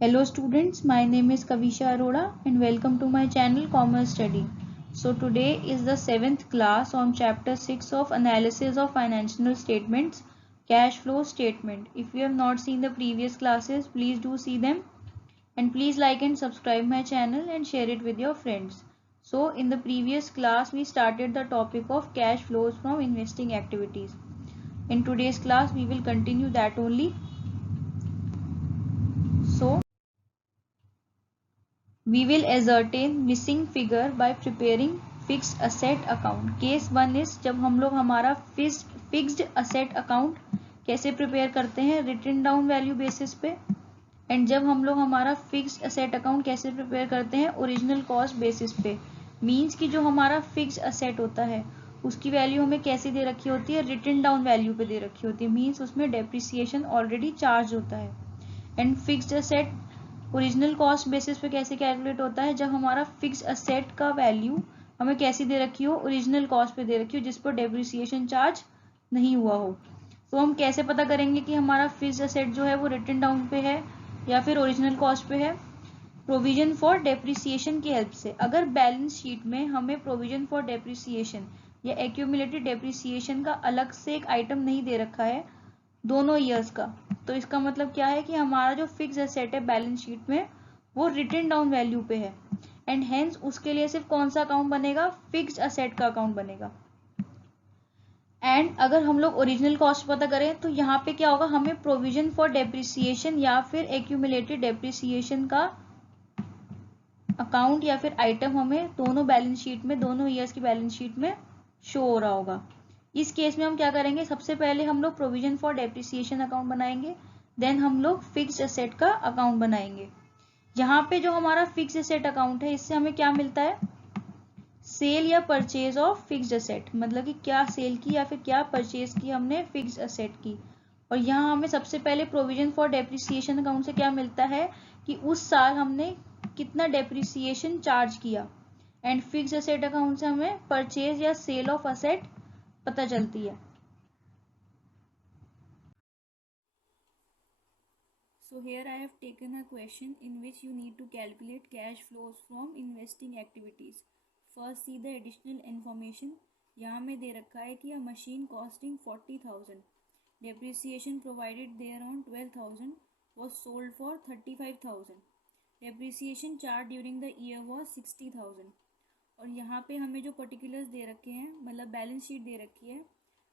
Hello students, my name is Kavisha Arora and welcome to my channel Commerce Study. So today is the 7th class on chapter 6 of Analysis of Financial Statements, Cash Flow Statement. If you have not seen the previous classes, please do see them and please like and subscribe my channel and share it with your friends. So in the previous class, we started the topic of cash flows from investing activities. In today's class, we will continue that only. So we will ascertain missing figure by preparing fixed asset account. Case 1 is जब हम लोग हमारा fixed asset account कैसे prepare करते हैं written down value basis पे, and जब हम लोग हमारा फिक्स्ड असेट अकाउंट कैसे प्रिपेयर करते हैं ओरिजिनल कॉस्ट बेसिस पे। मीन्स कि जो हमारा फिक्स्ड असेट होता है उसकी वैल्यू हमें कैसे दे रखी होती है, रिटन डाउन वैल्यू पे दे रखी होती है। मीन्स उसमें डेप्रिसिएशन ऑलरेडी चार्ज होता है। And fixed asset original cost basis पे कैसे कैलकुलेट होता है, जब हमारा फिक्स असेट का वैल्यू हमें कैसी दे रखी हो, ओरिजिनल कॉस्ट पे दे रखी हो, जिस पर डेप्रिसिएशन चार्ज नहीं हुआ हो। तो हम कैसे पता करेंगे कि हमारा फिक्स असेट जो है वो रिटन डाउन पे है या फिर ओरिजिनल कॉस्ट पे है? प्रोविजन फॉर डेप्रिसिएशन की हेल्प से। अगर बैलेंस शीट में हमें प्रोविजन फॉर डेप्रिसिएशन या एक्यूमुलेटेड डेप्रिसिएशन का अलग से एक आइटम नहीं दे रखा है दोनों ईयर्स का, तो इसका मतलब क्या है कि हमारा जो फिक्स एसेट है बैलेंस शीट में वो रिटन डाउन वैल्यू पे है, एंड हेंस उसके लिए सिर्फ कौन सा अकाउंट बनेगा, फिक्स्ड असेट का अकाउंट बनेगा। एंड अगर हम लोग ओरिजिनल कॉस्ट पता करें तो यहाँ पे क्या होगा, हमें प्रोविजन फॉर डेप्रिसिएशन या फिर एक्यूमुलेटेड डेप्रिसिएशन का अकाउंट या फिर आइटम हमें दोनों बैलेंस शीट में, दोनों ईयर्स की बैलेंस शीट में शो हो रहा होगा। इस केस में हम क्या करेंगे, सबसे पहले हम लोग प्रोविजन फॉर डेप्रिसिएशन अकाउंट बनाएंगे, देन हम लोग फिक्स्ड एसेट का अकाउंट बनाएंगे। यहाँ पे जो हमारा फिक्स्ड एसेट अकाउंट है इससे हमें क्या मिलता है, सेल या परचेज ऑफ फिक्स्ड एसेट, मतलब कि क्या सेल की या फिर क्या परचेज की हमने फिक्स्ड एसेट की। और यहाँ हमें सबसे पहले प्रोविजन फॉर डेप्रिसिएशन अकाउंट से क्या मिलता है कि उस साल हमने कितना डेप्रिसिएशन चार्ज किया। एंड फिक्स्ड एसेट अकाउंट से हमें परचेज या सेल ऑफ असेट पता चलती है। So here I have taken a question in which you need to calculate cash flows from investing activities. First see the additional information. यहाँ में दे रखा है कि a machine costing 40,000, depreciation provided thereon 12,000 was sold for 35,000. Depreciation charged during the year was 60,000. और यहाँ पे हमें जो पर्टिकुलर्स दे रखे हैं, मतलब बैलेंस शीट दे रखी है,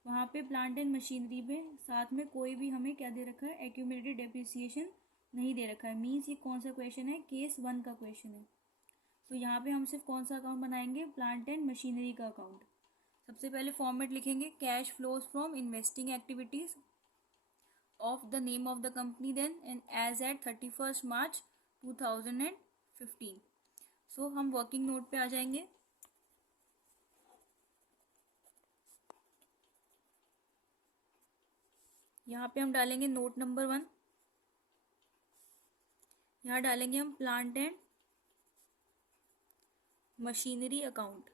वहाँ पे प्लांट एंड मशीनरी पे साथ में कोई भी हमें क्या दे रखा है, एक्यूमुलेटेड डेप्रिसिएशन नहीं दे रखा है। मीन्स ये कौन सा क्वेश्चन है, केस 1 का क्वेश्चन है। तो यहाँ पे हम सिर्फ कौन सा अकाउंट बनाएंगे, प्लांट एंड मशीनरी का अकाउंट। सबसे पहले फॉर्मेट लिखेंगे cash flows from investing activities of the name of the company then and as at 31 March 2015। So हम वर्किंग नोट पे आ जाएंगे। यहाँ पे हम डालेंगे नोट नंबर 1। यहाँ डालेंगे हम प्लांट एंड मशीनरी अकाउंट।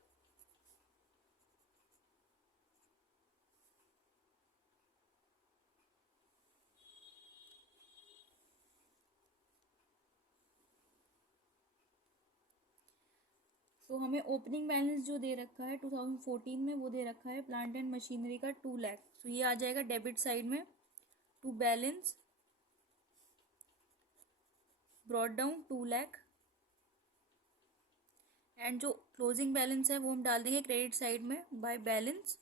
तो हमें ओपनिंग बैलेंस जो दे रखा है 2014 में वो दे रखा है प्लांट एंड मशीनरी का 2 लाख। तो ये आ जाएगा डेबिट साइड में to balance brought down 2 lakh. And जो क्लोजिंग बैलेंस है वो हम डाल देंगे क्रेडिट साइड में by balance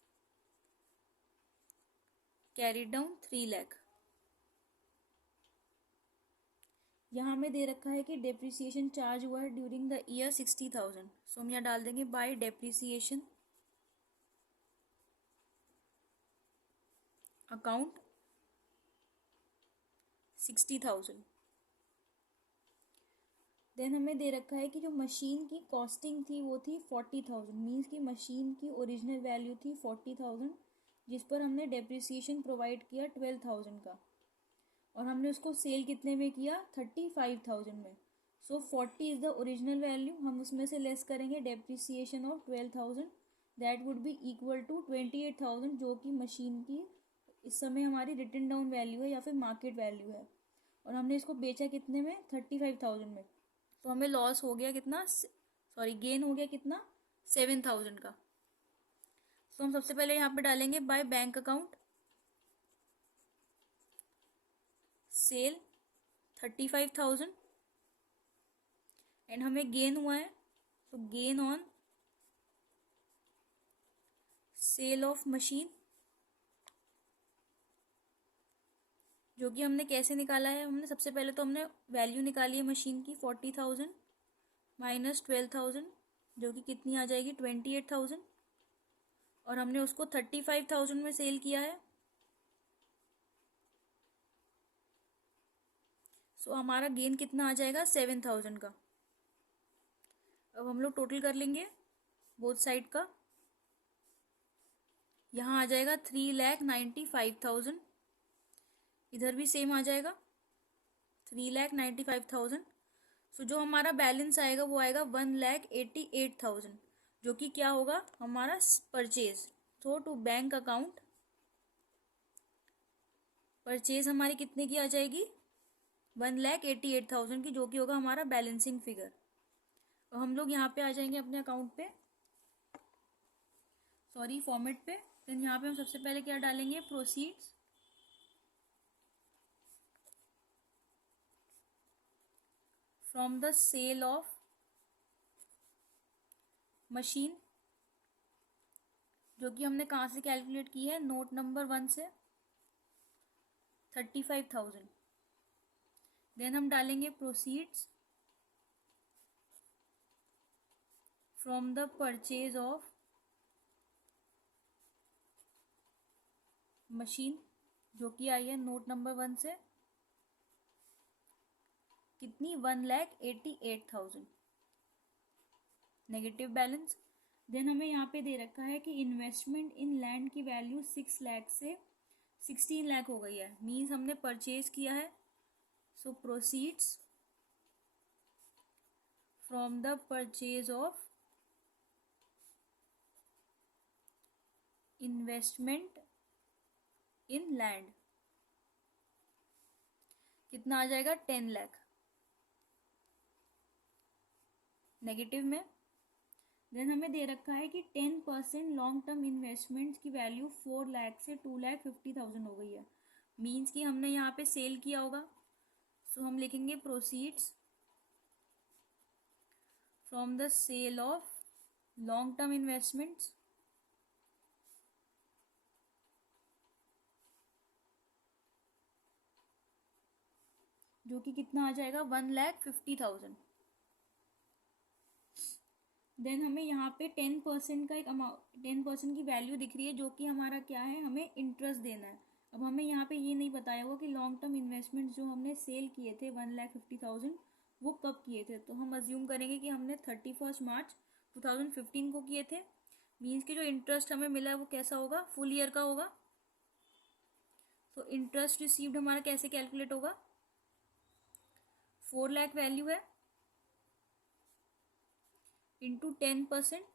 carried down 3 lakh. यहाँ में दे रखा है कि डेप्रिसिएशन चार्ज हुआ है ड्यूरिंग द ईयर 60,000। सो हम यहाँ डाल देंगे बाय डेप्रिसिएशन अकाउंट 60,000। देन हमें दे रखा है कि जो मशीन की कॉस्टिंग थी वो थी 40,000। मीन्स कि मशीन की ओरिजिनल वैल्यू थी 40,000 जिस पर हमने डेप्रिसिएशन प्रोवाइड किया 12,000 का, और हमने उसको सेल कितने में किया, 35,000 में। So 40 is the original value, हम उसमें से लेस करेंगे depreciation of 12,000, that would be equal to 28,000 जो कि मशीन की इस समय हमारी रिटन डाउन वैल्यू है या फिर मार्केट वैल्यू है। और हमने इसको बेचा कितने में, 35,000 में, तो हमें लॉस हो गया कितना, सॉरी गेन हो गया कितना, 7,000 का। तो हम सबसे पहले यहाँ पे डालेंगे by bank account cell 35,000 and हमें गेन हुआ है, तो gain on sale of machine, जो कि हमने कैसे निकाला है, हमने सबसे पहले तो हमने वैल्यू निकाली है मशीन की 40,000 माइनस 12,000, जो कि कितनी आ जाएगी 28,000, और हमने उसको 35,000 में सेल किया है। सो हमारा गेन कितना आ जाएगा 7,000 का। अब हम लोग टोटल कर लेंगे बोथ साइड का, यहाँ आ जाएगा 3,95,000, इधर भी सेम आ जाएगा 3,95,000। सो जो हमारा बैलेंस आएगा वो आएगा 1,88,000, जो कि क्या होगा हमारा परचेज। तो टू बैंक अकाउंट परचेज हमारी कितने की आ जाएगी, 1,88,000 की, जो कि होगा हमारा बैलेंसिंग फिगर। और हम लोग यहाँ पे आ जाएंगे अपने अकाउंट पे, सॉरी फॉर्मेट पे। देन यहाँ पे हम सबसे पहले क्या डालेंगे, proceeds from the sale of machine, जो कि हमने कहाँ से कैलकुलेट की है, नोट नंबर 1 से, 35,000। देन हम डालेंगे proceeds from the purchase of machine, जो कि आई है नोट नंबर 1 से, कितनी 1,88,000, नेगेटिव बैलेंस। देन हमें यहाँ पे दे रखा है कि इन्वेस्टमेंट इन लैंड की वैल्यू 6 लाख से 16 लाख हो गई है, मीन्स हमने परचेज किया है। So proceeds from the purchase of investment in land कितना आ जाएगा 10 लाख, नेगेटिव में। देन हमें दे रखा है कि 10% लॉन्ग टर्म इन्वेस्टमेंट्स की वैल्यू 4 लाख से 2,50,000 हो गई है, मीन्स कि हमने यहाँ पे सेल किया होगा। सो हम लिखेंगे proceeds from the sale of long term investments, जो कि कितना आ जाएगा 1,50,000। देन हमें यहाँ पे 10% का एक अमाउंट, 10% की वैल्यू दिख रही है, जो कि हमारा क्या है, हमें इंटरेस्ट देना है। अब हमें यहाँ पे ये नहीं बताया हुआ कि लॉन्ग टर्म इन्वेस्टमेंट जो हमने सेल किए थे 1,50,000 वो कब किए थे, तो हम अज्यूम करेंगे कि हमने 31 मार्च 2015 को किए थे, मीन्स कि जो इंटरेस्ट हमें मिला है वो कैसा होगा, फुल ईयर का होगा। तो इंटरेस्ट रिसीव्ड हमारा कैसे कैलकुलेट होगा, 4 लाख वैल्यू है इंटू 10%,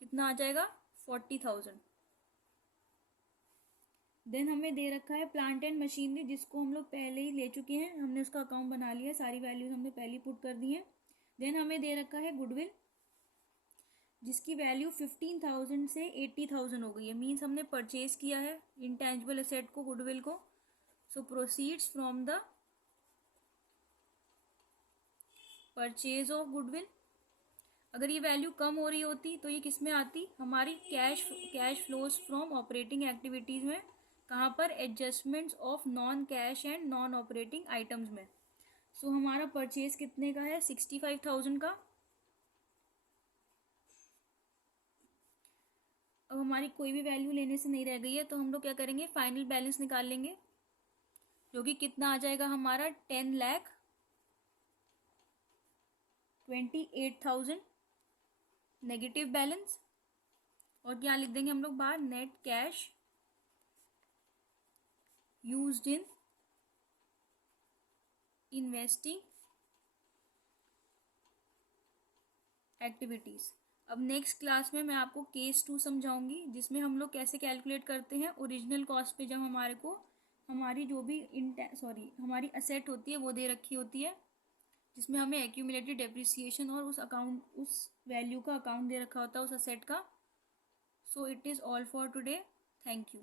कितना आ जाएगा 40,000। देन हमें दे रखा है प्लांट एंड मशीनरी, जिसको हम लोग पहले ही ले चुके हैं, हमने उसका अकाउंट बना लिया, सारी वैल्यूज हमने पहले ही पुट कर दी है। देन हमें दे रखा है गुडविल, जिसकी वैल्यू 15,000 से 80,000 हो गई है, मीन्स हमने परचेज किया है इंटेंजिबल एसेट को, गुडविल को। So proceeds from the purchase of goodwill. अगर ये वैल्यू कम हो रही होती तो ये किस में आती, हमारी cash flows from operating activities में, कहाँ पर, adjustments of non cash and non operating items में। सो हमारा परचेज कितने का है, 65,000 का। अब हमारी कोई भी वैल्यू लेने से नहीं रह गई है, तो हम लोग क्या करेंगे, फाइनल बैलेंस निकाल लेंगे, जो कि कितना आ जाएगा हमारा 10,28,000, नेगेटिव बैलेंस। और क्या लिख देंगे हम लोग बाहर, net cash used in investing activities. अब नेक्स्ट क्लास में मैं आपको केस 2 समझाऊंगी, जिसमें हम लोग कैसे कैलकुलेट करते हैं ओरिजिनल कॉस्ट पे, जब हमारे को हमारी जो भी हमारी असेट होती है वो दे रखी होती है, जिसमें हमें एक्यूमुलेटेड डेप्रिसिएशन और उस वैल्यू का अकाउंट दे रखा होता है उस असेट का. So it is all for today. Thank you.